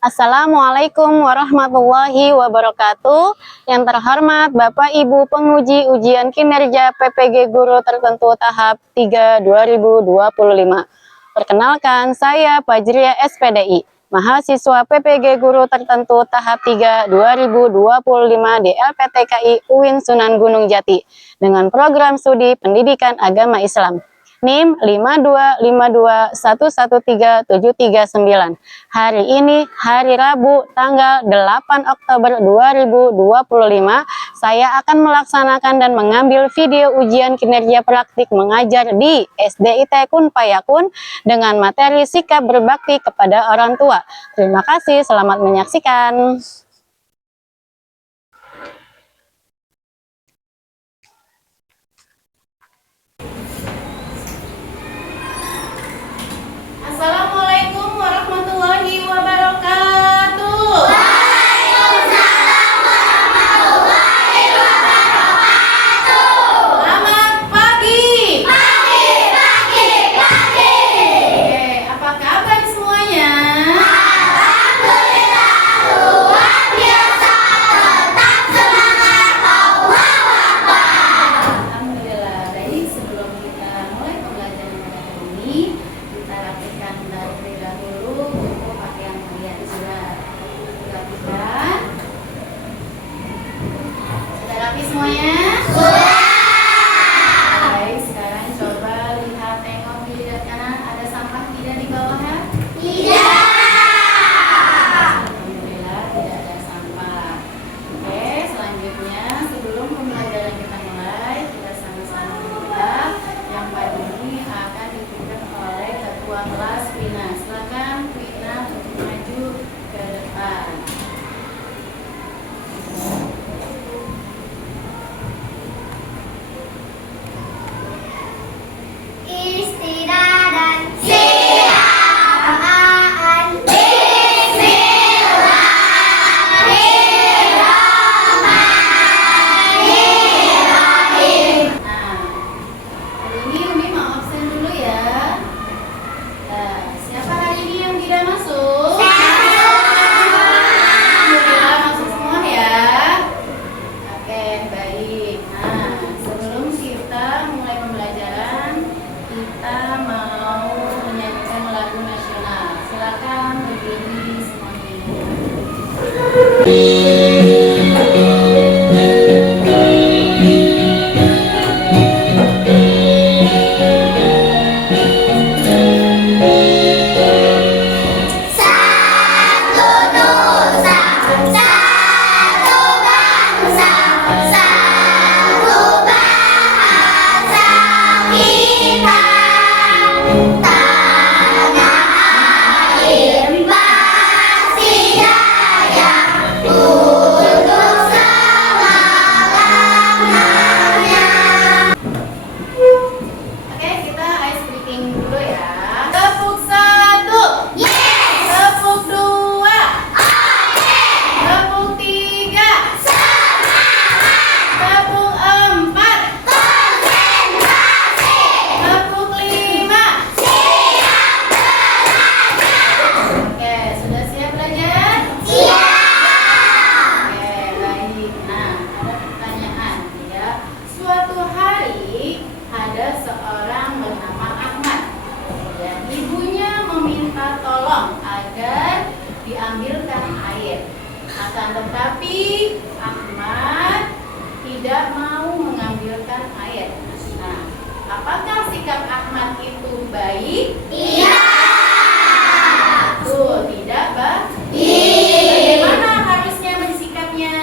Assalamualaikum warahmatullahi wabarakatuh. Yang terhormat Bapak Ibu penguji ujian kinerja PPG Guru Tertentu tahap 3 2025. Perkenalkan, saya Fajria SPDI, mahasiswa PPG Guru Tertentu tahap 3 2025 di LPTKI UIN Sunan Gunung Jati dengan program studi Pendidikan Agama Islam. NIM 525211379. Hari ini hari Rabu tanggal 8 Oktober 2025, saya akan melaksanakan dan mengambil video ujian kinerja praktik mengajar di SDIT Kun Payakun dengan materi sikap berbakti kepada orang tua. Terima kasih, selamat menyaksikan. Assalamualaikum warahmatullahi wabarakatuh. Waalaikumsalam warahmatullahi wabarakatuh. Selamat pagi. Pagi. Oke, apa kabar semuanya? Alhamdulillah luar biasa, tetap semangat, Allahu Akbar. Alhamdulillah. Baik, sebelum kita mulai pembelajaran pada hari ini, kita rapikan terlebih dahulu untuk pakaian kalian. Sudah rapikan? Sudah rapi semuanya? Baik, sekarang coba lihat, tengok kiri dan kanan, ada sampah tidak di bawahnya? Tidak. Alhamdulillah tidak ada sampah. Oke, selanjutnya sebelum pembelajaran kita mulai, kita sama-sama berdoa yang pagi ini akan dipimpin oleh Ketua Kelas Vina. Silakan Vina untuk maju ke depan. Istirahat siap akan Bismillahirrahmanirrahim. Nah, hari ini Umi mau absen dulu ya. Nah, siapa hari ini yang tidak masuk? Alhamdulillah masuk semua ya. Oke, baik. Nah, sebelum kita mulai pembelajaran, kita mau menyanyikan lagu nasional. Silakan berdiri semuanya. Satu nusa, satu bangsa, satu bahasa kita. Tanah air masih jaya untuk selamanya. Oke, kita ice breaking dulu ya. Tepuk satu. Yes. Tepuk dua. Oke. Tepuk tiga. Semangat. Tepuk empat. Konsentrasi. Tepuk lima. Siap belajar. Oke, sudah siap belajar? Siap. Oke, baik. Nah, ada pertanyaan ya. Suatu hari ada seorang bernama Ahmad dan ibunya meminta tolong agar diambilkan air. Akan tetapi Ahmad tidak mau mengambilkan air. Nah, apakah sikap Ahmad itu baik? Iya. Tuh, tidak, Mbak? Iya. Bagaimana harusnya bersikapnya?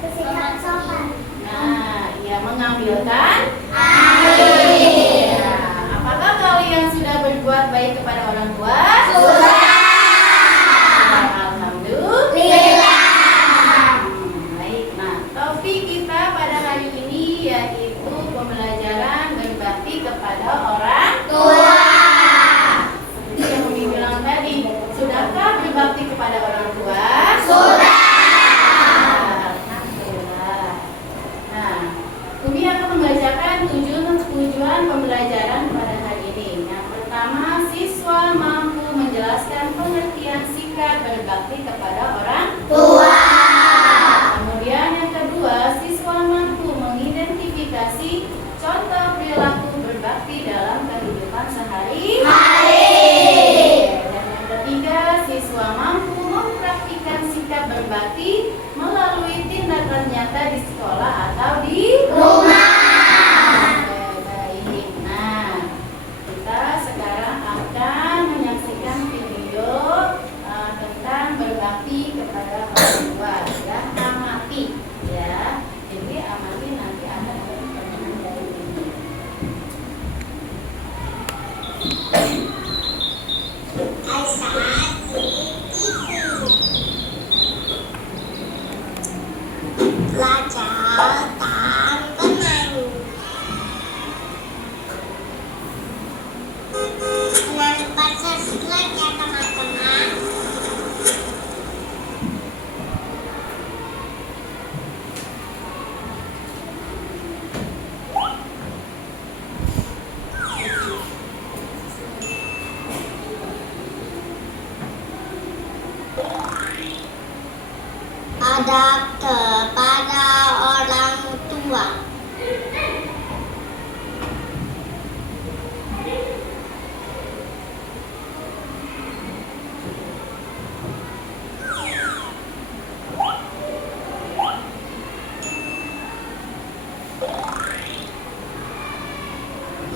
Bersikap sopan. Nah, ia mengambilkan Air. ya. Apakah kalian sudah berbuat baik kepada orang tua? Sudah. Alhamdulillah. Baik. Nah, topik kita pada hari ini yaitu pembelajaran berbakti kepada orang Tua. Seperti yang Umi bilang tadi, sudahkah berbakti kepada orang tua? Sudah. Alhamdulillah. Nah, Umi akan membacakan tujuan pembelajaran pada hari ini. Yang pertama, siswa mampu menjelaskan pengertian sikap berbakti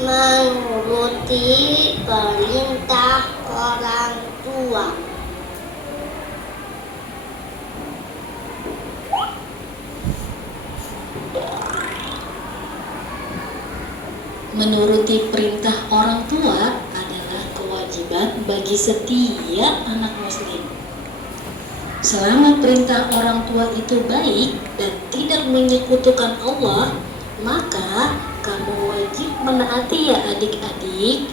menuruti perintah orang tua. Menuruti perintah orang tua adalah kewajiban bagi setiap anak muslim. Selama perintah orang tua itu baik dan tidak menyekutukan Allah, maka kamu wajib menaati ya adik-adik.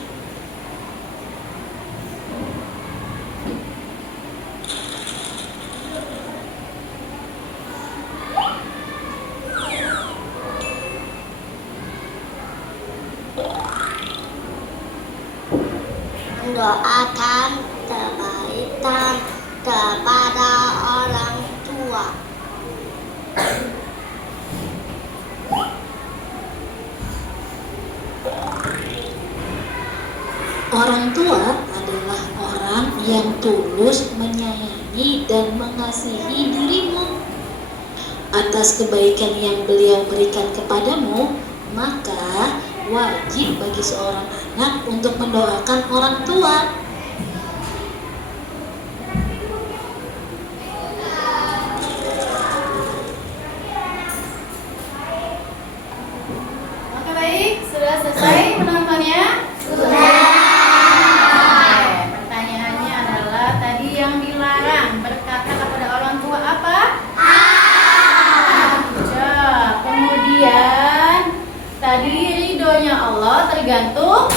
Mendoakan kebaikan kepada orang tua. Orang tua adalah orang yang tulus menyayangi dan mengasihi dirimu. Atas kebaikan yang beliau berikan kepadamu, maka wajib bagi seorang anak untuk mendoakan orang tua. Oke, baik, sudah selesai menontonnya? Pertanyaannya adalah tadi yang dilarang berkata kepada orang tua apa? Kemudian tadi ridhonya Allah tergantung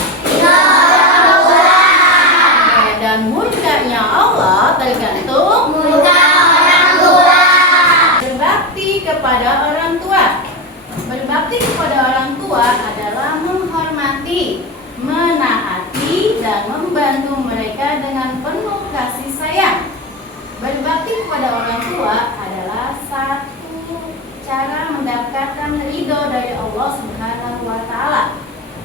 dan murkanya Allah tergantung berbakti kepada orang tua. Berbakti kepada orang tua adalah menghormati, menaati, dan membantu mereka dengan penuh kasih sayang. Berbakti kepada orang tua adalah satu cara mendapatkan ridho dari Allah Subhanahu wa Ta'ala.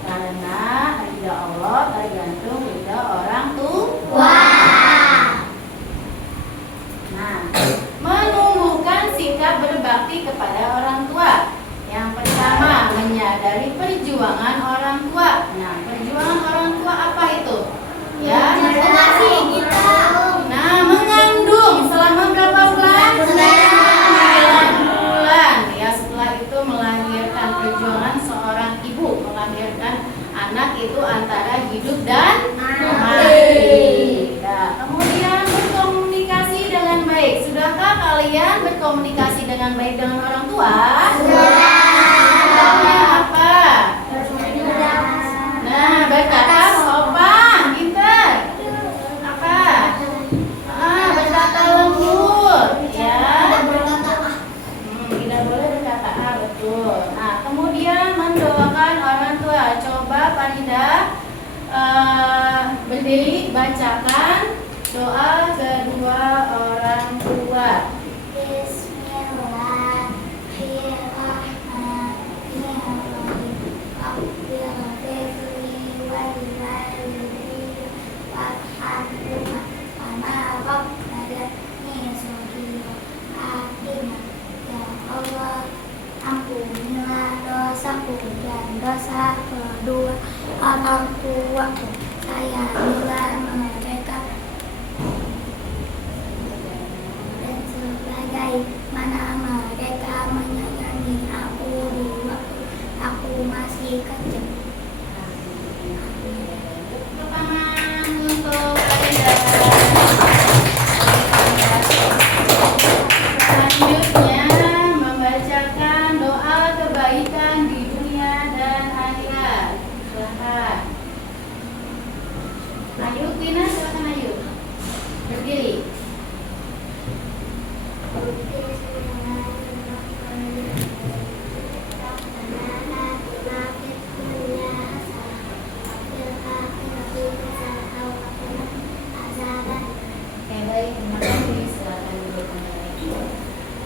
Karena ridho Allah tergantung ridho orang tua. Nah, menumbuhkan sikap berbakti kepada orang tua. Yang pertama, menyadari perjuangan orang tua. Nah, perjuangan orang tua apa itu? Ya, nah, mengandung selama berapa bulan? 9 bulan. Ya, setelah itu melahirkan. Perjuangan seorang ibu melahirkan anak itu antara hidup dan mati. Nah, kemudian berkomunikasi dengan baik. Sudahkah kalian berkomunikasi dengan baik dengan orang tua? Contohnya apa? Nah, berkata sopan, pintar. Apa? Berkata lembut, ya. Tidak boleh berkata betul. Nah, kemudian mendoakan orang tua. Coba Farida berdiri, bacakan doa kedua orang tua. Ampunilah dosaku dan dosa kedua orang tuaku. Sayangilah mereka dan sebagai mana mereka menyayangi aku di waktu aku masih kecil. Tangan untuk Farida. Selanjutnya membacakan doa kebaikan di dunia dan akhirat. Silahkan. Ayu, Tina, silahkan Ayu. Berdiri. Oke, baik, terima kasih. Silahkan duduk kembali.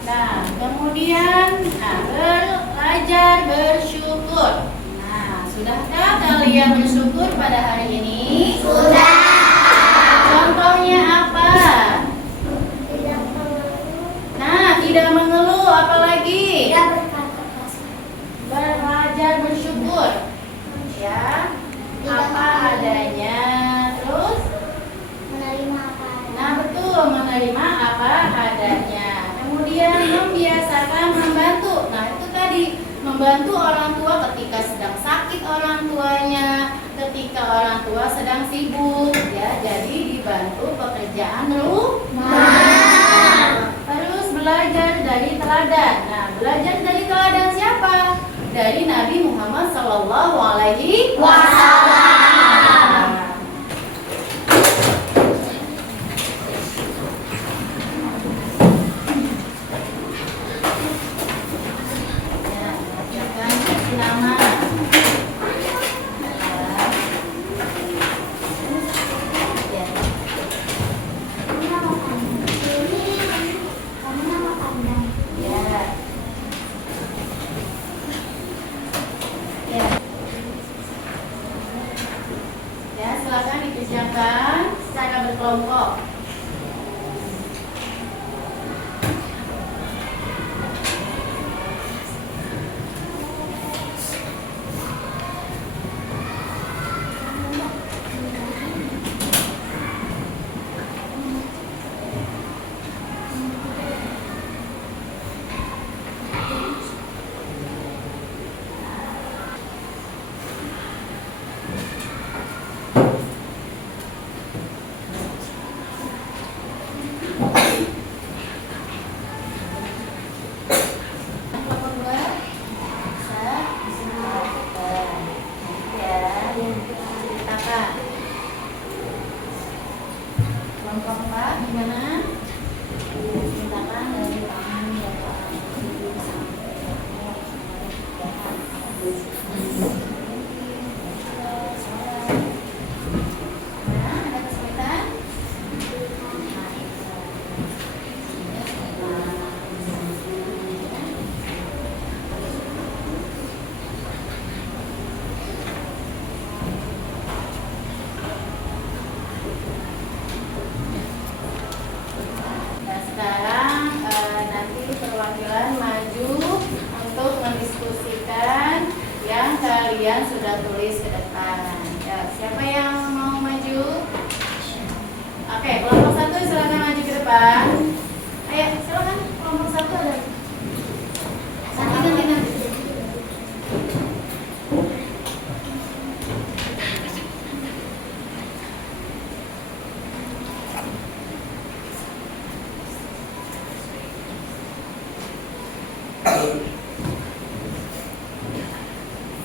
Nah, kemudian belajar bersyukur. Nah, sudahkah kalian bersyukur pada hari ini? Sudah. Contohnya apa? Nah, tidak mengeluh, apalagi? Tidak berkata kasar. Belajar bersyukur. Ya. menerima apa adanya. Kemudian membiasakan membantu. Nah, itu tadi membantu orang tua ketika sedang sakit orang tuanya, ketika orang tua sedang sibuk, ya. Jadi dibantu pekerjaan rumah. Terus belajar dari teladan. Nah, belajar dari teladan siapa? Dari Nabi Muhammad Sallallahu Alaihi Wasallam. Ya, mengajarkan kasih nama. Ya. Kamu nama Pandang. Kamu nama Pandang. Ya. Ya. Ya, silakan dikerjakan secara berkelompok. Kelompok dua bisa diceritakan. Ya, ceritakan. Kelompok empat gimana? Ceritakan dari tangan bapak ibu sampai nah, ada kesulitan? Nah, sekarang nanti perwakilan maju untuk mendiskusikan yang kalian sudah tulis ke depan. Ya, siapa yang mau maju? Oke, kelompok satu silakan maju ke depan. Ayo, silakan kelompok satu ada. Nanti.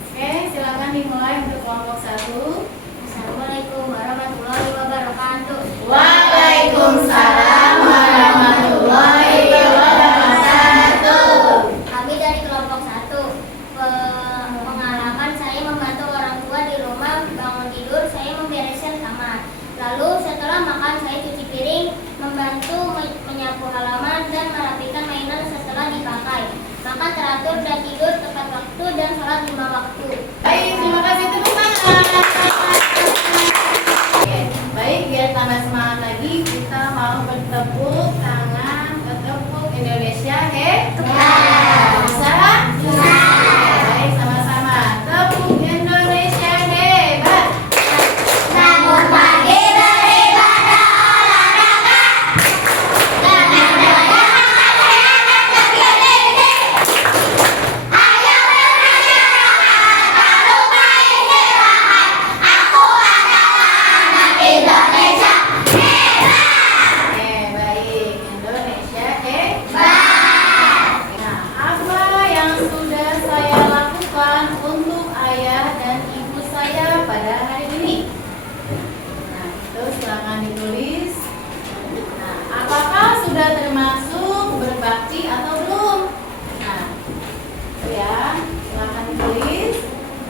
Oke, silakan dimulai untuk kelompok satu. Assalamualaikum warahmatullahi wabarakatuh. Waalaikumsalam warahmatullahi wabarakatuh. Kami dari kelompok 1. Pengalaman saya membantu orang tua di rumah, bangun tidur, saya membereskan kamar. Lalu setelah makan saya cuci piring, membantu menyapu halaman dan merapikan mainan setelah dipakai. Makan teratur dan tidur tepat waktu dan sholat 5 waktu. Baik, terima kasih tepuk tangan. Oke, baik, biar tambah semangat lagi, kita mau bertepuk tangan, bertepuk Indonesia hebat. Bisa? Bisa. Baik, sama-sama. Tepuk Indonesia hebat. Bangun pagi beribadah olahraga. Jangan banyak makan bergizi. Ayo bermasyarakat, tak lupa istirahat. Aku adalah anak Indonesia hebat. Oke, baik. Indonesia hebat. Nah, apa yang sudah saya lakukan untuk ayah dan ibu saya pada hari ini? Nah, itu silakan ditulis. Nah, apakah sudah termasuk berbakti atau belum? Nah, itu ya, silakan ditulis.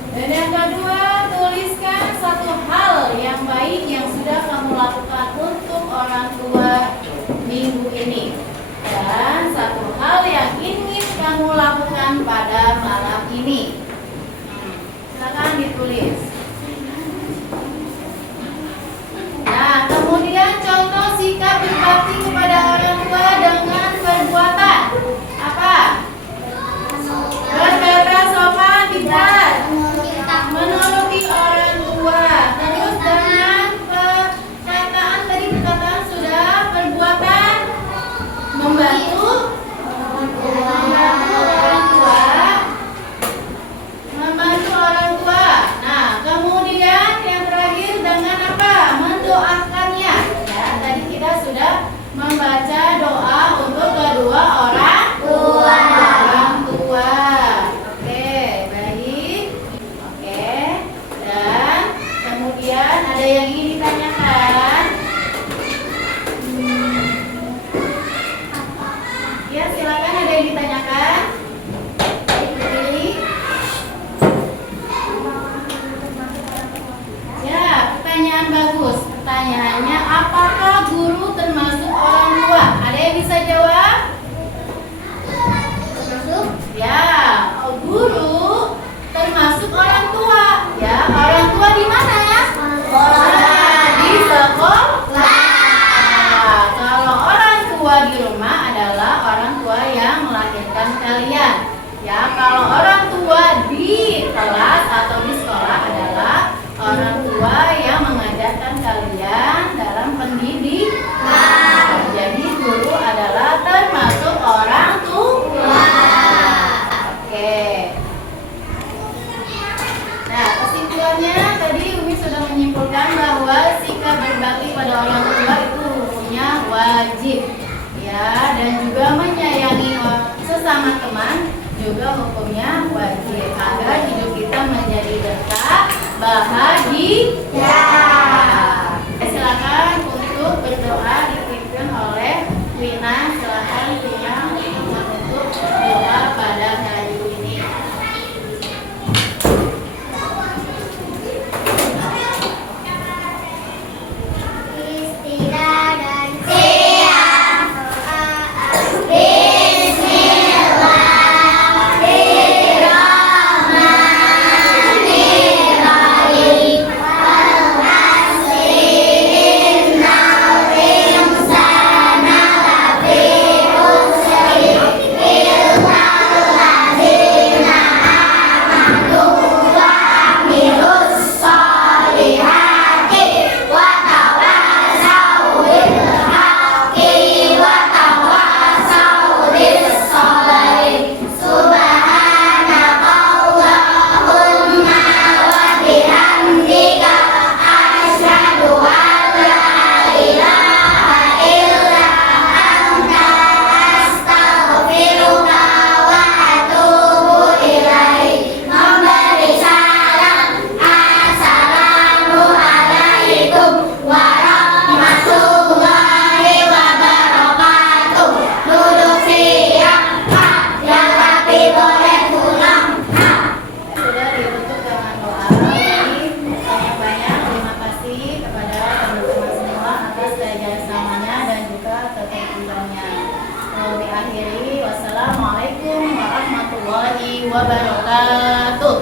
Dan yang kedua, tuliskan satu hal yang baik yang sudah kamu lakukan untuk orang tua minggu ini. Dan satu hal yang ingin kamu lakukan pada malam ini. Silakan ditulis. Nah, kemudian contoh sikap berbakti kepada orang tua dengan perbuatan. Apa? Berkata sopan, pintar, menuruti orang tua. Terus dengan perkataan, tadi perkataan sudah, perbuatan juga hukumnya wajib agar hidup kita menjadi berkah, bahagia. Silakan untuk berdoa dipimpin oleh Wina. Silakan Wina untuk doa pada hari ini. Istilah dan siang Bismillahirrahmanirrahim. Sudah ditutup dengan doa. Banyak-banyak terima kasih kepada teman-teman semua atas kerjasamanya dan juga ketertibannya. Diakhiri, wassalamualaikum warahmatullahi wabarakatuh.